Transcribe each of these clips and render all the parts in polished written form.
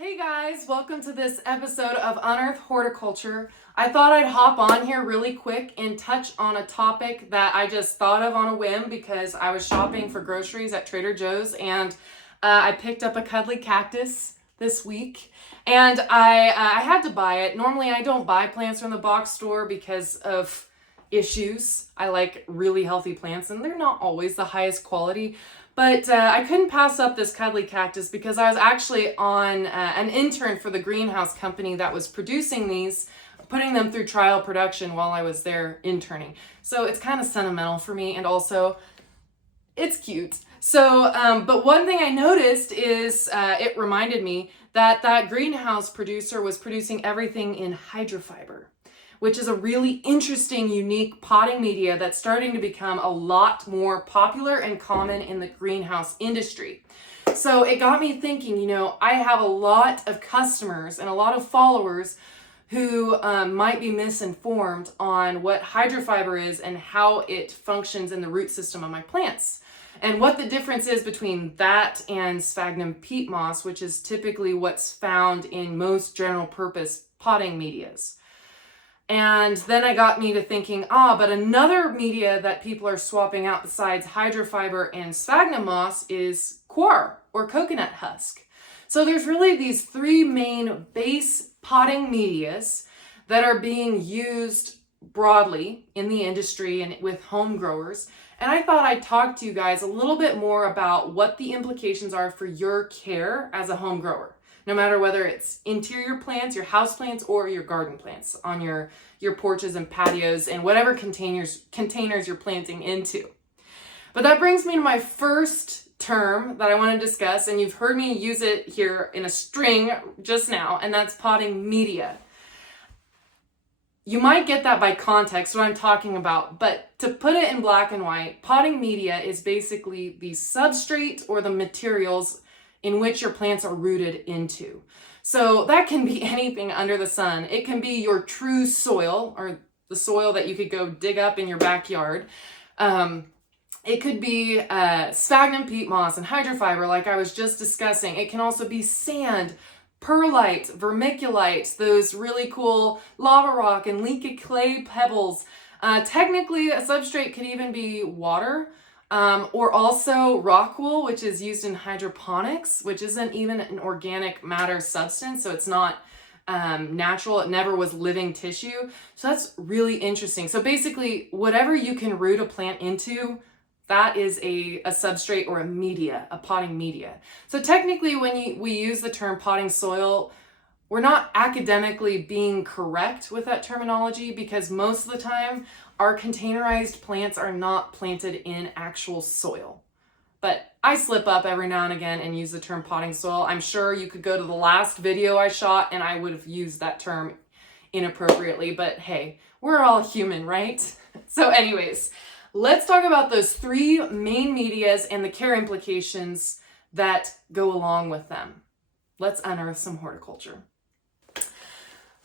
Hey guys, welcome to this episode of Unearth Horticulture. I thought I'd hop on here really quick and touch on a topic that I just thought of on a whim because I was shopping for groceries at Trader Joe's and I picked up a cuddly cactus this week and I had to buy it. Normally I don't buy plants from the box store because of issues. I like really healthy plants and they're not always the highest quality. But I couldn't pass up this cuddly cactus because I was actually on an intern for the greenhouse company that was producing these, putting them through trial production while I was there interning. So it's kind of sentimental for me, and also it's cute. So, but one thing I noticed is it reminded me that that greenhouse producer was producing everything in HydraFiber, which is a really interesting, unique potting media that's starting to become a lot more popular and common in the greenhouse industry. So it got me thinking, I have a lot of customers and a lot of followers who might be misinformed on what HydraFiber is and how it functions in the root system of my plants. And what the difference is between that and Sphagnum peat moss, which is typically what's found in most general purpose potting medias. And then it got me to thinking, but another media that people are swapping out besides HydraFiber and Sphagnum moss is Coir, or coconut husk. So there's really these three main base potting medias that are being used broadly in the industry and with home growers. And I thought I'd talk to you guys a little bit more about what the implications are for your care as a home grower. No matter whether it's interior plants, your house plants, or your garden plants on your porches and patios and whatever containers you're planting into. But that brings me to my first term that I want to discuss, and you've heard me use it here in a string just now, and that's potting media. You might get that by context, what I'm talking about, but to put it in black and white, potting media is basically the substrate or the materials in which your plants are rooted into. So that can be anything under the sun. It can be your true soil, or the soil that you could go dig up in your backyard. It could be Sphagnum peat moss and HydraFiber like I was just discussing. It can also be sand, perlite, vermiculite, those really cool lava rock and leaky clay pebbles. Technically, a substrate could even be water. Or also rock wool, which is used in hydroponics, which isn't even an organic matter substance, so it's not natural. It never was living tissue. So that's really interesting. So basically, whatever you can root a plant into, that is a substrate or a media, a potting media. So technically, when we use the term potting soil, we're not academically being correct with that terminology because most of the time, our containerized plants are not planted in actual soil. But I slip up every now and again and use the term potting soil. I'm sure you could go to the last video I shot and I would have used that term inappropriately, but hey, we're all human, right? So anyways, let's talk about those three main medias and the care implications that go along with them. Let's unearth some horticulture.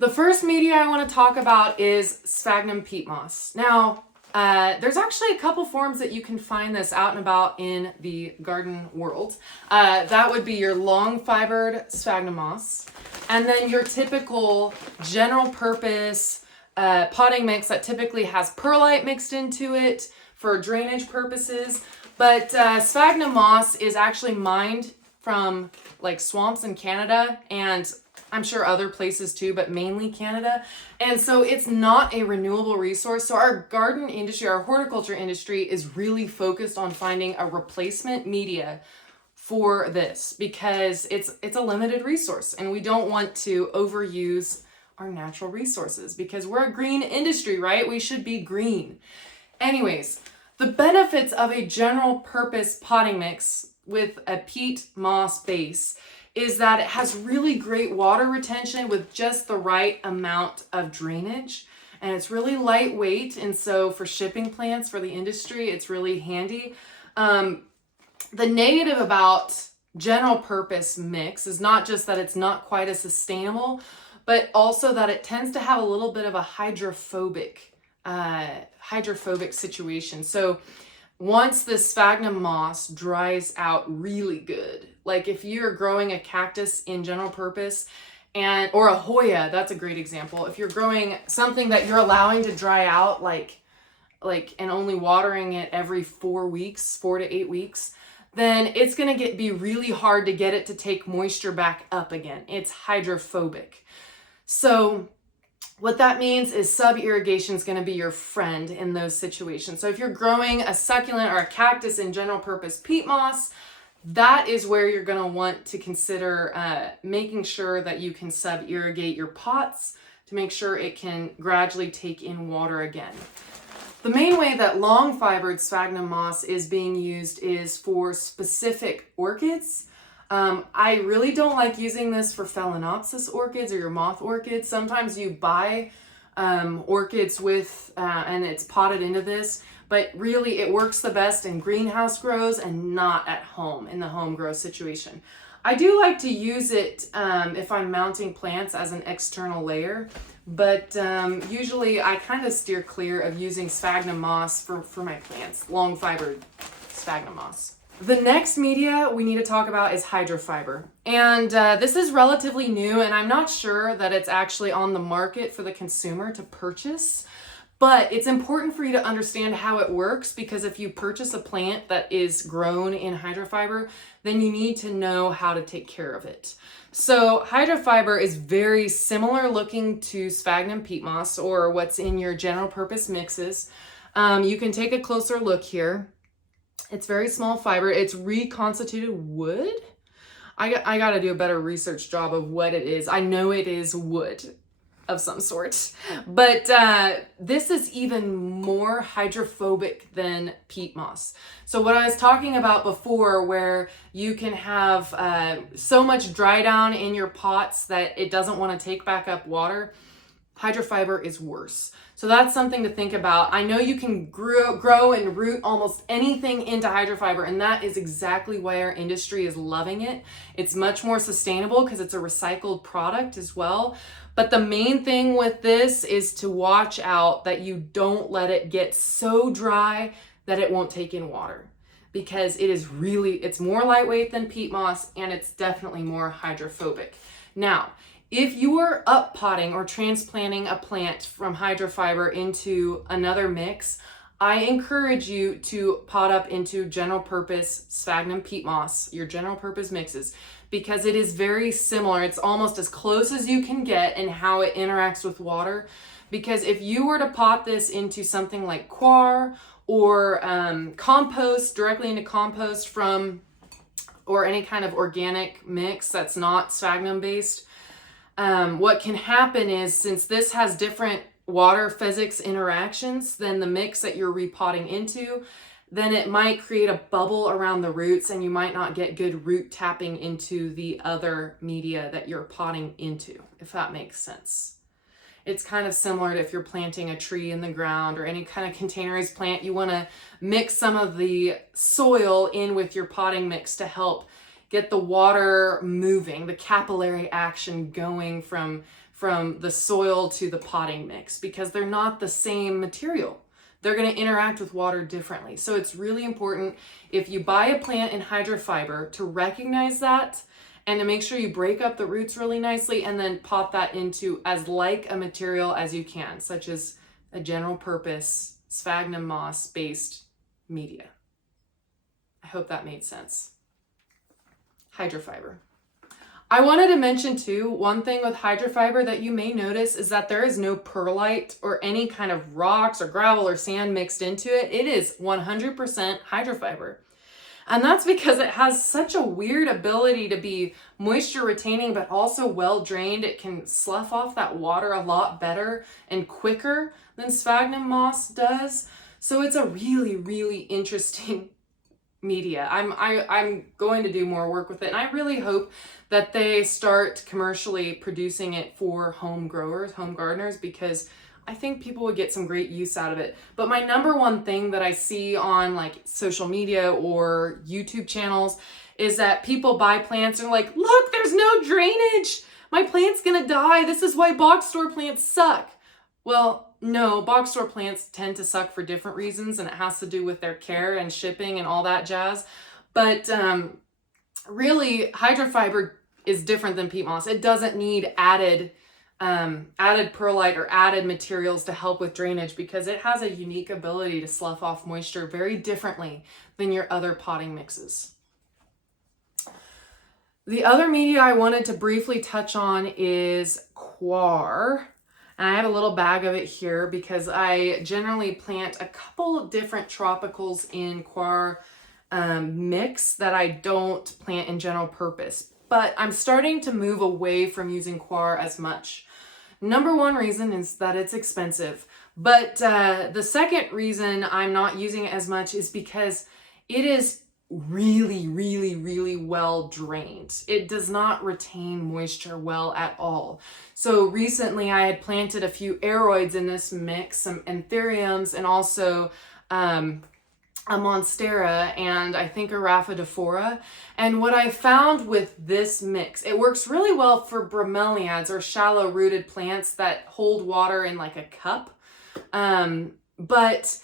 The first media I want to talk about is Sphagnum peat moss. Now, there's actually a couple forms that you can find this out and about in the garden world. That would be your long-fibered sphagnum moss, and then your typical general purpose potting mix that typically has perlite mixed into it for drainage purposes. But sphagnum moss is actually mined from like swamps in Canada, and I'm sure other places too, but mainly Canada. And so it's not a renewable resource. So our garden industry, our horticulture industry is really focused on finding a replacement media for this because it's a limited resource and we don't want to overuse our natural resources because we're a green industry, right? We should be green. Anyways, the benefits of a general purpose potting mix with a peat moss base is that it has really great water retention with just the right amount of drainage. And it's really lightweight. And so for shipping plants for the industry, it's really handy. The negative about general purpose mix is not just that it's not quite as sustainable, but also that it tends to have a little bit of a hydrophobic situation. So once the sphagnum moss dries out really good, like if you're growing a cactus in general purpose or a Hoya, that's a great example. If you're growing something that you're allowing to dry out and only watering it every 4 weeks, 4 to 8 weeks, then it's going to be really hard to get it to take moisture back up again. It's hydrophobic. So what that means is sub-irrigation is going to be your friend in those situations. So if you're growing a succulent or a cactus in general purpose peat moss, that is where you're going to want to consider making sure that you can sub-irrigate your pots to make sure it can gradually take in water again. The main way that long fibered sphagnum moss is being used is for specific orchids. I really don't like using this for phalaenopsis orchids or your moth orchids. Sometimes you buy orchids with, and it's potted into this, but really it works the best in greenhouse grows and not at home, in the home grow situation. I do like to use it if I'm mounting plants as an external layer, but usually I kind of steer clear of using sphagnum moss for my plants, long fibered sphagnum moss. The next media we need to talk about is HydraFiber. And this is relatively new, and I'm not sure that it's actually on the market for the consumer to purchase. But it's important for you to understand how it works, because if you purchase a plant that is grown in HydraFiber, then you need to know how to take care of it. So HydraFiber is very similar looking to sphagnum peat moss or what's in your general purpose mixes. You can take a closer look here. It's very small fiber. It's reconstituted wood. I got to do a better research job of what it is. I know it is wood of some sort, but this is even more hydrophobic than peat moss. So what I was talking about before, where you can have so much dry down in your pots that it doesn't want to take back up water, HydraFiber is worse. So that's something to think about. I know you can grow and root almost anything into HydraFiber, and that is exactly why our industry is loving it. It's much more sustainable because it's a recycled product as well. But the main thing with this is to watch out that you don't let it get so dry that it won't take in water, because it's more lightweight than peat moss, and it's definitely more hydrophobic. Now, if you are up potting or transplanting a plant from HydraFiber into another mix, I encourage you to pot up into general purpose sphagnum peat moss, your general purpose mixes, because it is very similar. It's almost as close as you can get in how it interacts with water. Because if you were to pot this into something like Coir or compost, directly into compost or any kind of organic mix that's not sphagnum based, what can happen is, since this has different water physics interactions than the mix that you're repotting into, then it might create a bubble around the roots, and you might not get good root tapping into the other media that you're potting into, if that makes sense. It's kind of similar to if you're planting a tree in the ground or any kind of containerized plant. You want to mix some of the soil in with your potting mix to help get the water moving, the capillary action going from the soil to the potting mix, because they're not the same material. They're going to interact with water differently. So it's really important, if you buy a plant in HydraFiber, to recognize that and to make sure you break up the roots really nicely and then pot that into as like a material as you can, such as a general purpose sphagnum moss based media. I hope that made sense. HydraFiber. I wanted to mention too, one thing with HydraFiber that you may notice is that there is no perlite or any kind of rocks or gravel or sand mixed into it. It is 100% HydraFiber. And that's because it has such a weird ability to be moisture retaining, but also well drained. It can slough off that water a lot better and quicker than sphagnum moss does. So it's a really, really interesting media. I'm going to do more work with it, and I really hope that they start commercially producing it for home growers, home gardeners, because I think people would get some great use out of it. But my number one thing that I see on like social media or YouTube channels is that people buy plants and are like, look, there's no drainage. My plant's gonna die. This is why box store plants suck. Well, no, box store plants tend to suck for different reasons, and it has to do with their care and shipping and all that jazz. But really, Hydrofiber is different than peat moss. It doesn't need added perlite or added materials to help with drainage because it has a unique ability to slough off moisture very differently than your other potting mixes. The other media I wanted to briefly touch on is Coir. And I have a little bag of it here because I generally plant a couple of different tropicals in Coir mix that I don't plant in general purpose. But I'm starting to move away from using Coir as much. Number one reason is that it's expensive. But the second reason I'm not using it as much is because it is really well drained. It does not retain moisture well at all. So recently I had planted a few aroids in this mix, some anthuriums, and also a monstera, and I think a rhaphidophora. And what I found with this mix, it works really well for bromeliads or shallow rooted plants that hold water in like a cup. But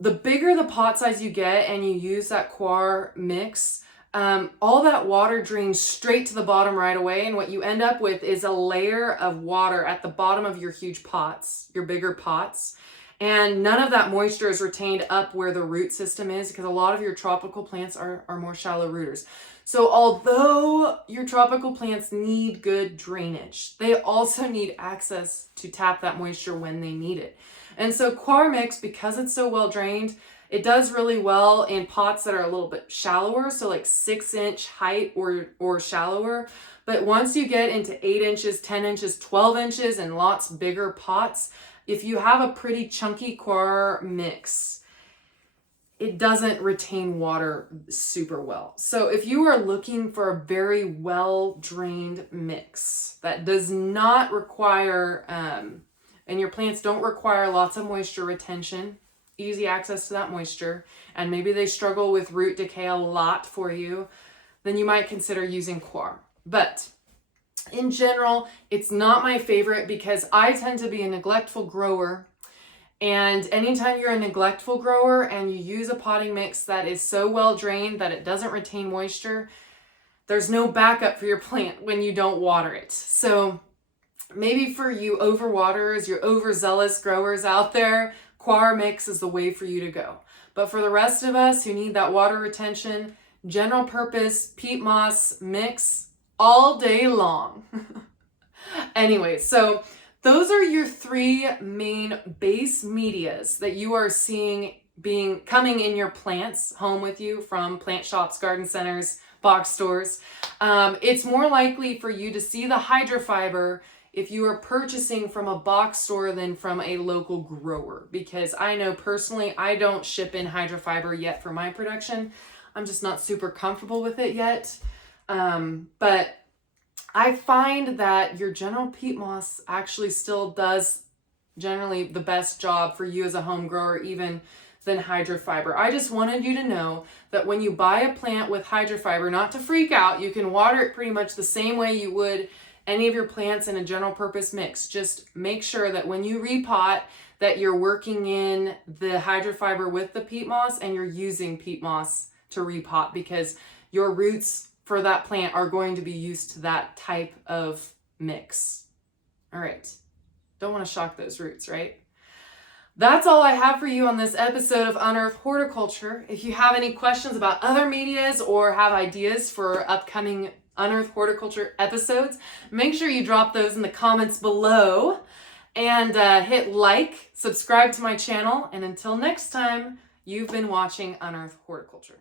the bigger the pot size you get and you use that Coir mix, all that water drains straight to the bottom right away, and what you end up with is a layer of water at the bottom of your huge pots, your bigger pots, and none of that moisture is retained up where the root system is because a lot of your tropical plants are more shallow rooters. So although your tropical plants need good drainage, they also need access to tap that moisture when they need it. And so Coir mix, because it's so well drained, it does really well in pots that are a little bit shallower, so like 6-inch height or shallower. But once you get into 8 inches, 10 inches, 12 inches, and lots bigger pots, if you have a pretty chunky Coir mix, it doesn't retain water super well. So if you are looking for a very well-drained mix that does not require, and your plants don't require lots of moisture retention, easy access to that moisture, and maybe they struggle with root decay a lot for you, then you might consider using Coir. But in general, it's not my favorite because I tend to be a neglectful grower. And anytime you're a neglectful grower and you use a potting mix that is so well drained that it doesn't retain moisture, there's no backup for your plant when you don't water it. So maybe for you overwaterers, your overzealous growers out there, Coir mix is the way for you to go. But for the rest of us who need that water retention, general purpose peat moss mix all day long. Anyway, so those are your 3 main base medias that you are seeing coming in your plants home with you from plant shops, garden centers, box stores. It's more likely for you to see the Hydrofiber if you are purchasing from a box store than from a local grower, because I know personally I don't ship in Hydrofiber yet for my production. I'm just not super comfortable with it yet. But I find that your general peat moss actually still does generally the best job for you as a home grower even than Hydrofiber. I just wanted you to know that when you buy a plant with Hydrofiber, not to freak out, you can water it pretty much the same way you would any of your plants in a general purpose mix. Just make sure that when you repot that you're working in the Hydrofiber with the peat moss and you're using peat moss to repot, because your roots for that plant are going to be used to that type of mix. All right. Don't want to shock those roots, right? That's all I have for you on this episode of Unearth Horticulture. If you have any questions about other medias or have ideas for upcoming Unearth Horticulture episodes, make sure you drop those in the comments below and hit like, subscribe to my channel, and until next time, you've been watching Unearth Horticulture.